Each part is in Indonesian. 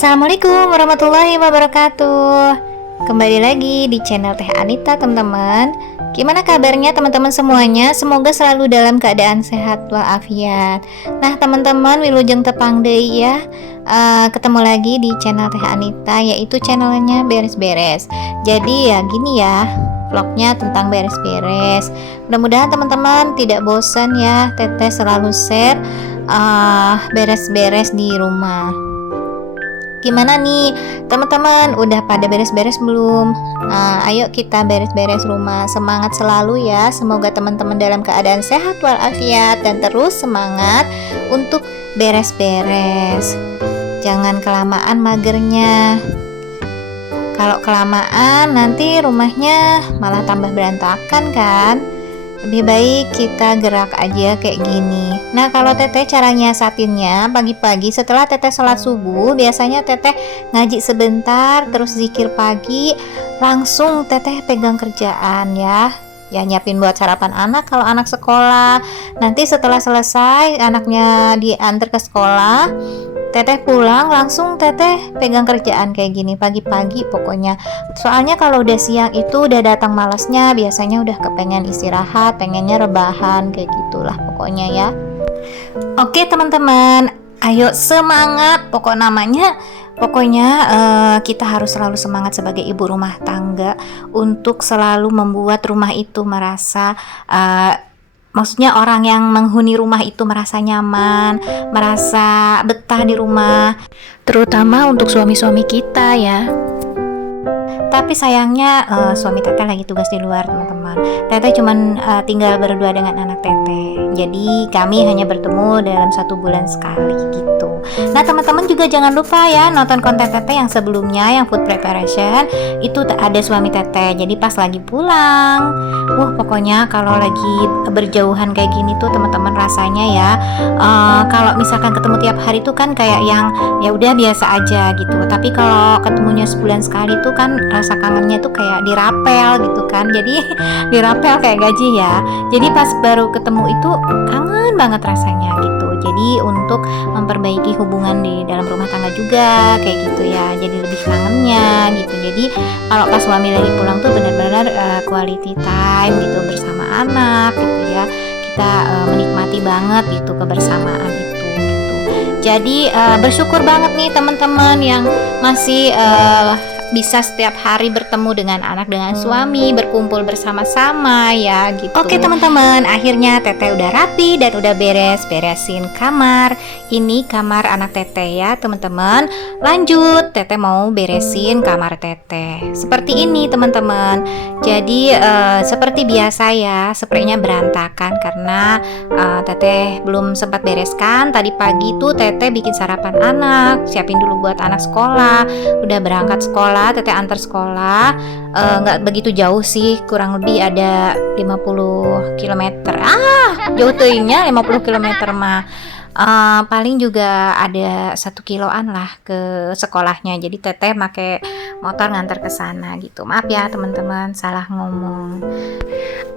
Assalamualaikum warahmatullahi wabarakatuh. Kembali lagi di channel Teh Anita, teman-teman. Gimana kabarnya teman-teman semuanya? Semoga selalu dalam keadaan sehat walafiat. Nah, teman-teman, wilujeng tepang deui ya. Ketemu lagi di channel Teh Anita, yaitu channelnya beres-beres. Jadi ya gini ya, vlognya tentang beres-beres. Mudah-mudahan teman-teman tidak bosan ya. Teteh selalu share beres-beres di rumah. Gimana nih teman-teman, udah pada beres-beres belum? Ayo kita beres-beres rumah. Semangat selalu ya. Semoga teman-teman dalam keadaan sehat walafiat dan terus semangat untuk beres-beres. Jangan kelamaan magernya. Kalau kelamaan nanti rumahnya malah tambah berantakan kan. Lebih baik kita gerak aja kayak gini. Nah, kalau teteh cara nyiasatinnya pagi-pagi setelah teteh sholat subuh, biasanya teteh ngaji sebentar, terus zikir pagi, langsung teteh pegang kerjaan ya. Ya, nyiapin buat sarapan anak kalau anak sekolah. Nanti setelah selesai anaknya diantar ke sekolah, teteh pulang langsung teteh pegang kerjaan kayak gini pagi-pagi pokoknya. Soalnya kalau udah siang itu udah datang malasnya, biasanya udah kepengen istirahat, pengennya rebahan kayak gitulah pokoknya ya. Oke teman-teman, ayo semangat pokoknya kita harus selalu semangat sebagai ibu rumah tangga untuk selalu membuat rumah itu merasa maksudnya orang yang menghuni rumah itu merasa nyaman, merasa betah di rumah, terutama untuk suami-suami kita ya. Tapi sayangnya suami teteh lagi tugas di luar, teman-teman. Teteh cuman tinggal berdua dengan anak teteh. Jadi kami hanya bertemu dalam 1 bulan sekali gitu. Nah, teman-teman juga jangan lupa ya nonton konten teteh yang sebelumnya, yang food preparation. Itu ada suami teteh. Jadi pas lagi pulang, pokoknya kalau lagi berjauhan kayak gini tuh teman-teman rasanya ya, kalau misalkan ketemu tiap hari tuh kan kayak yang ya udah biasa aja gitu. Tapi kalau ketemunya sebulan sekali tuh kan rasa kangennya tuh kayak dirapel gitu kan. Jadi dirapel kayak gaji ya. Jadi pas baru ketemu itu kangen banget rasanya gitu. Jadi untuk memperbaiki hubungan di dalam rumah tangga juga kayak gitu ya. Jadi lebih kangennya gitu. Jadi kalau pas suami lagi pulang tuh benar-benar quality time gitu bersama anak gitu ya. Kita menikmati banget gitu kebersamaan itu gitu. Jadi bersyukur banget nih teman-teman yang masih bisa setiap hari bertemu dengan anak, dengan suami, berkumpul bersama-sama ya gitu. Oke teman-teman, akhirnya teteh udah rapi dan udah beresin kamar. Ini kamar anak teteh ya teman-teman. Lanjut, teteh mau beresin kamar teteh. Seperti ini teman-teman. Jadi seperti biasa ya, spraynya berantakan karena teteh belum sempat bereskan. Tadi pagi tuh teteh bikin sarapan anak, siapin dulu buat anak sekolah. Udah berangkat sekolah, teteh antar sekolah, nggak begitu jauh sih, kurang lebih ada 50 km. Jauh tehnya 50 km mah. Paling juga ada 1 kiloan lah ke sekolahnya. Jadi teteh pakai motor ngantar ke sana gitu. Maaf ya teman-teman, salah ngomong.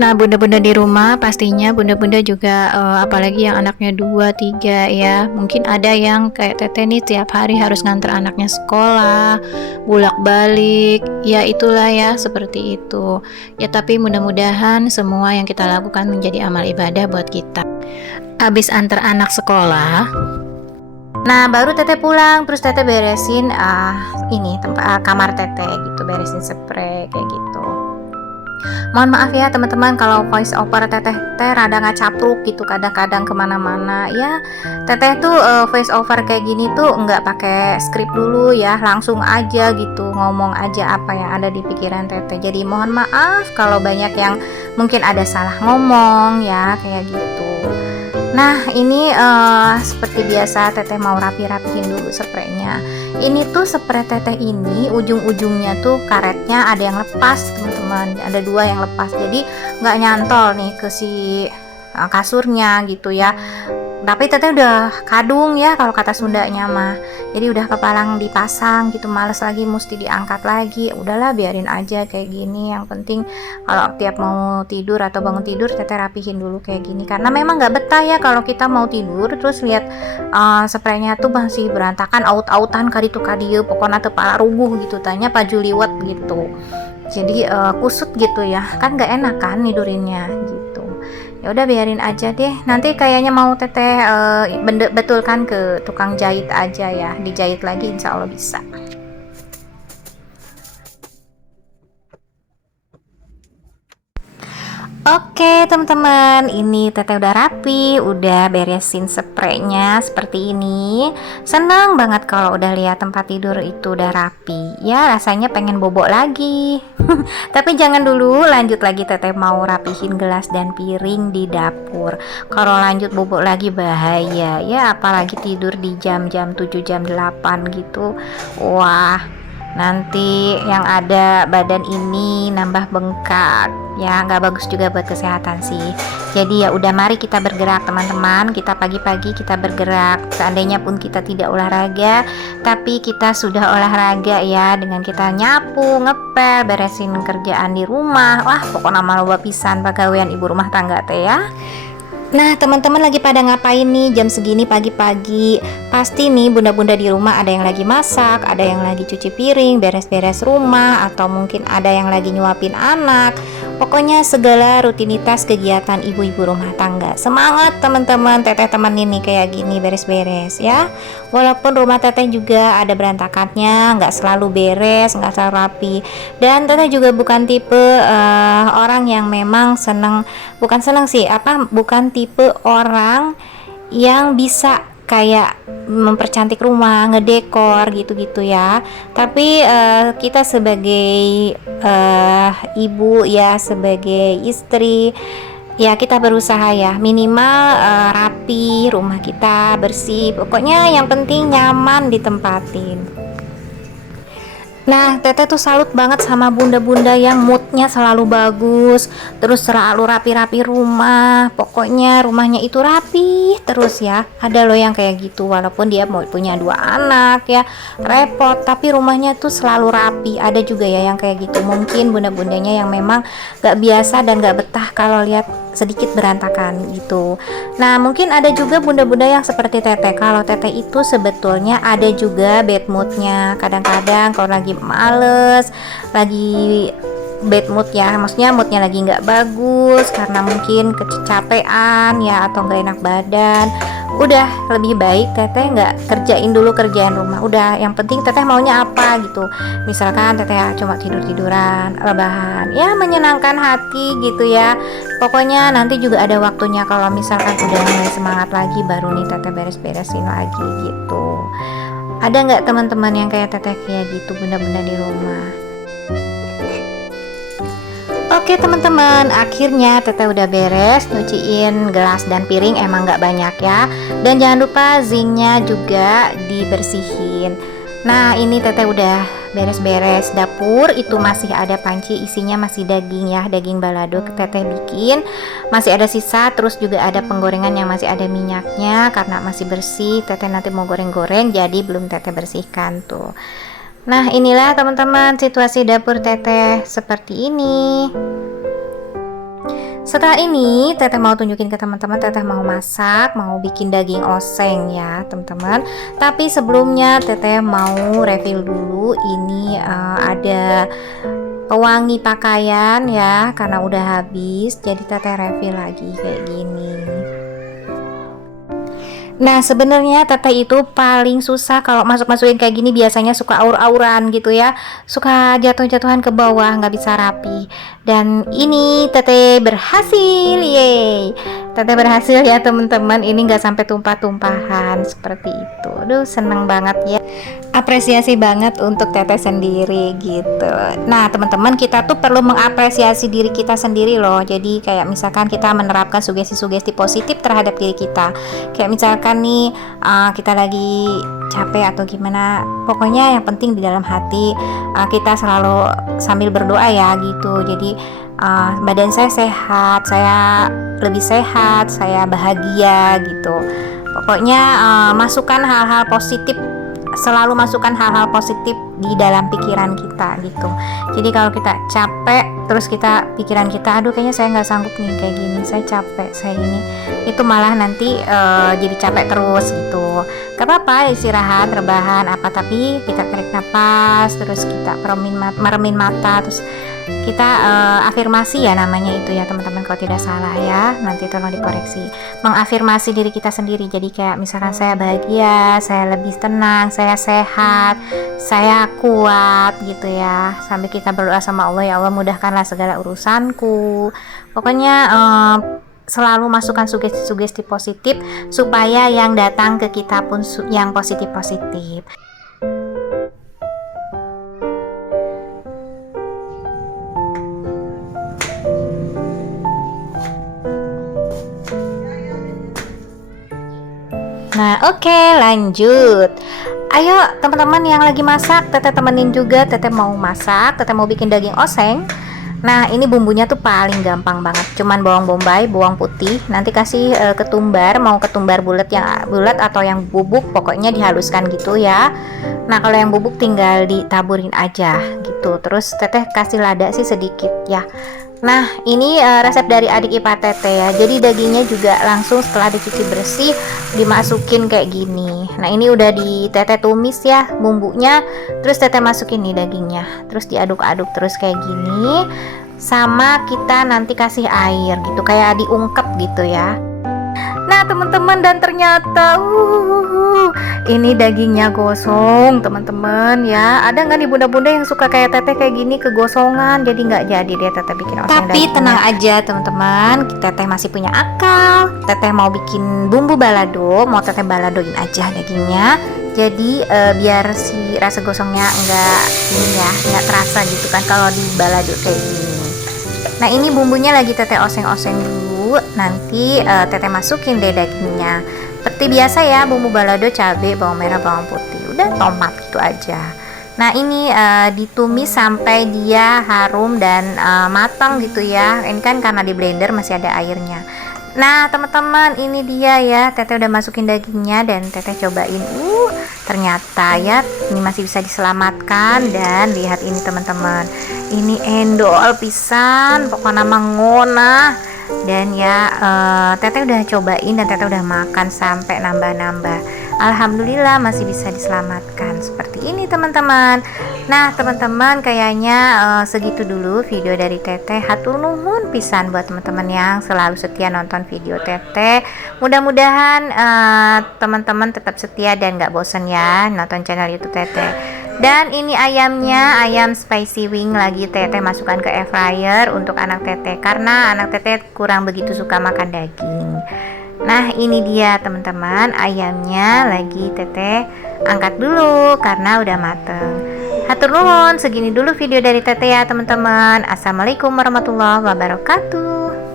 Nah, bunda-bunda di rumah pastinya bunda-bunda juga apalagi yang anaknya 2, 3 ya. Mungkin ada yang kayak teteh nih tiap hari harus nganter anaknya sekolah, bolak-balik. Ya itulah ya, seperti itu. Ya tapi mudah-mudahan semua yang kita lakukan menjadi amal ibadah buat kita. Habis antar anak sekolah, nah baru teteh pulang, terus teteh beresin ini tempat kamar teteh gitu, beresin spray kayak gitu. Mohon maaf ya teman-teman kalau voice over teteh rada ngacapruk gitu kadang-kadang kemana-mana ya. Teteh tuh voice over kayak gini tuh nggak pakai skrip dulu ya, langsung aja gitu ngomong aja apa yang ada di pikiran teteh. Jadi mohon maaf kalau banyak yang mungkin ada salah ngomong ya kayak gitu. Nah ini seperti biasa teteh mau rapi-rapihin dulu spraynya. Ini tuh spray teteh ini ujung-ujungnya tuh karetnya ada yang lepas teman-teman, ada 2 yang lepas, jadi nggak nyantol nih ke si kasurnya gitu ya. Tapi teteh udah kadung ya kalau kata Sundanya mah. Jadi udah kepalang dipasang gitu, males lagi mesti diangkat lagi. Udahlah biarin aja kayak gini. Yang penting kalau tiap mau tidur atau bangun tidur teteh rapihin dulu kayak gini. Karena memang nggak betah ya kalau kita mau tidur terus lihat spraynya tuh masih berantakan, aut-autan kaditu kadieu, pokoknya teu pala rubuh gitu tanya paju liwet gitu. Jadi kusut gitu ya. Kan nggak enak kan nidurinnya gitu. Ya udah biarin aja deh, nanti kayaknya mau teteh betulkan ke tukang jahit aja ya, dijahit lagi insya Allah bisa. Oke teman-teman, ini teteh udah rapi, udah beresin spraynya seperti ini. Senang banget kalau udah lihat tempat tidur itu udah rapi. Ya rasanya pengen bobok lagi. Tapi jangan dulu, lanjut lagi teteh mau rapihin gelas dan piring di dapur. Kalau lanjut bobok lagi bahaya ya, apalagi tidur di jam-jam 7 jam 8 gitu. Wah, nanti yang ada badan ini nambah bengkak ya, nggak bagus juga buat kesehatan sih. Jadi ya udah, mari kita bergerak teman-teman. Kita pagi-pagi kita bergerak, seandainya pun kita tidak olahraga tapi kita sudah olahraga ya, dengan kita nyapu, ngepel, beresin kerjaan di rumah. Wah pokoknya malu pisan pagawean ibu rumah tangga teh ya. Nah teman-teman lagi pada ngapain nih jam segini pagi-pagi? Pasti nih bunda-bunda di rumah ada yang lagi masak, ada yang lagi cuci piring, beres-beres rumah, atau mungkin ada yang lagi nyuapin anak. Pokoknya segala rutinitas kegiatan ibu-ibu rumah tangga. Semangat teman-teman, teteh teman ini kayak gini beres-beres ya. Walaupun rumah teteh juga ada berantakannya, nggak selalu beres, nggak selalu rapi. Dan teteh juga bukan tipe orang yang memang bukan tipe orang yang bisa kayak mempercantik rumah, ngedekor gitu-gitu ya. Tapi kita sebagai ibu ya, sebagai istri ya, kita berusaha ya minimal rapi, rumah kita bersih. Pokoknya yang penting nyaman ditempatin. Nah, teteh tuh salut banget sama bunda-bunda yang moodnya selalu bagus, terus selalu rapi-rapi rumah. Pokoknya rumahnya itu rapi terus ya. Ada loh yang kayak gitu, walaupun dia mau punya 2 anak ya, repot, tapi rumahnya tuh selalu rapi. Ada juga ya yang kayak gitu. Mungkin bunda-bundanya yang memang gak biasa dan gak betah kalau lihat sedikit berantakan gitu. Nah mungkin ada juga bunda-bunda yang seperti teteh. Kalau teteh itu sebetulnya ada juga bad moodnya. Kadang-kadang kalau lagi males, lagi bad mood ya, maksudnya moodnya lagi nggak bagus karena mungkin kecapean ya, atau nggak enak badan, udah lebih baik teteh nggak kerjain dulu kerjaan rumah. Udah, yang penting teteh maunya apa gitu. Misalkan teteh cuma tidur-tiduran, rebahan ya, menyenangkan hati gitu ya. Pokoknya nanti juga ada waktunya kalau misalkan udah mulai semangat lagi, baru nih teteh beres-beresin lagi gitu. Ada nggak teman-teman yang kayak teteh kayak gitu, bunda-bunda di rumah? Oke teman-teman, akhirnya teteh udah beres nyuciin gelas dan piring, emang nggak banyak ya. Dan jangan lupa zinknya juga dibersihin. Nah ini teteh udah beres-beres. Dapur itu masih ada panci, isinya masih daging ya, daging balado teteh bikin. Masih ada sisa, terus juga ada penggorengan yang masih ada minyaknya. Karena masih bersih, teteh nanti mau goreng-goreng, jadi belum teteh bersihkan tuh. Nah inilah teman-teman situasi dapur teteh seperti ini. Setelah ini teteh mau tunjukin ke teman-teman, teteh mau masak, mau bikin daging oseng ya teman-teman. Tapi sebelumnya teteh mau refill dulu. Ini ada pewangi pakaian ya, karena udah habis, jadi teteh refill lagi kayak gini. Nah sebenarnya teteh itu paling susah kalau masuk-masukin kayak gini, biasanya suka aur-auran gitu ya, suka jatuh-jatuhan ke bawah, nggak bisa rapi. Dan ini teteh berhasil, yeay, teteh berhasil ya teman-teman. Ini nggak sampai tumpah-tumpahan seperti itu. Aduh seneng banget ya. apresiasi banget untuk teteh sendiri gitu. Nah teman-teman, kita tuh perlu mengapresiasi diri kita sendiri loh. Jadi kayak misalkan kita menerapkan sugesti-sugesti positif terhadap diri kita. Kayak misalkan nih kita lagi capek atau gimana, pokoknya yang penting di dalam hati kita selalu sambil berdoa ya gitu. Jadi badan saya sehat, saya lebih sehat, saya bahagia gitu. Pokoknya masukkan hal-hal positif, selalu masukkan hal-hal positif di dalam pikiran kita gitu. Jadi kalau kita capek terus pikiran kita, aduh kayaknya saya nggak sanggup nih kayak gini, saya capek, saya ini, itu malah nanti jadi capek terus gitu. Gak apa-apa, istirahat, rebahan apa, tapi kita tarik nafas, terus kita meremin mata, terus kita afirmasi ya namanya itu ya teman-teman, kalau tidak salah ya, nanti tolong dikoreksi. Mengafirmasi diri kita sendiri, jadi kayak misalkan saya bahagia, saya lebih tenang, saya sehat, saya kuat gitu ya, sambil kita berdoa sama Allah, ya Allah mudahkanlah segala urusanku. Pokoknya selalu masukkan sugesti-sugesti positif supaya yang datang ke kita pun yang positif-positif. Nah, oke, lanjut. Ayo teman-teman yang lagi masak, teteh temenin juga. Teteh mau masak, teteh mau bikin daging oseng. Nah, ini bumbunya tuh paling gampang banget. Cuman bawang bombay, bawang putih. Nanti kasih ketumbar, mau ketumbar bulat atau yang bubuk, pokoknya dihaluskan gitu ya. Nah, kalau yang bubuk tinggal ditaburin aja gitu. Terus teteh kasih lada sih sedikit ya. Nah, ini resep dari adik ipar teteh ya. Jadi dagingnya juga langsung setelah dicuci bersih dimasukin kayak gini. Nah, ini udah teteh tumis ya bumbunya. Terus teteh masukin nih dagingnya. Terus diaduk-aduk terus kayak gini. Sama kita nanti kasih air gitu, kayak diungkep gitu ya. Nah teman-teman, dan ternyata ini dagingnya gosong teman-teman ya. Ada nggak nih bunda-bunda yang suka kayak teteh kayak gini kegosongan, jadi nggak jadi dia teteh bikin oseng. Tapi dagingnya tenang aja teman-teman, teteh masih punya akal. Teteh mau bikin bumbu balado, mau teteh baladoin aja dagingnya. Jadi biar si rasa gosongnya nggak terasa gitu kan kalau di balado kayak gini. Nah ini bumbunya lagi teteh oseng-oseng dulu. Nanti teteh masukin deh dagingnya. Seperti biasa ya, bumbu balado, cabai, bawang merah, bawang putih, udah tomat gitu aja. Nah ini ditumis sampai dia harum dan matang gitu ya. Ini kan karena di blender masih ada airnya. Nah teman-teman, ini dia ya, teteh udah masukin dagingnya dan teteh cobain. Ternyata ya ini masih bisa diselamatkan. Dan lihat ini teman-teman, ini endol pisan, pokoknya mangona. Dan ya teteh udah cobain dan teteh udah makan sampai nambah-nambah. Alhamdulillah masih bisa diselamatkan seperti ini teman-teman. Nah teman-teman, kayaknya segitu dulu video dari teteh. Hatur nuhun pisan buat teman-teman yang selalu setia nonton video teteh. Mudah-mudahan teman-teman tetap setia dan gak bosen ya nonton channel YouTube teteh. Dan ini ayamnya, ayam spicy wing lagi teteh masukkan ke air fryer untuk anak teteh, karena anak teteh kurang begitu suka makan daging. Nah ini dia teman-teman, ayamnya lagi teteh angkat dulu karena udah mateng. Hatur nuhun, segini dulu video dari teteh ya teman-teman. Assalamualaikum warahmatullahi wabarakatuh.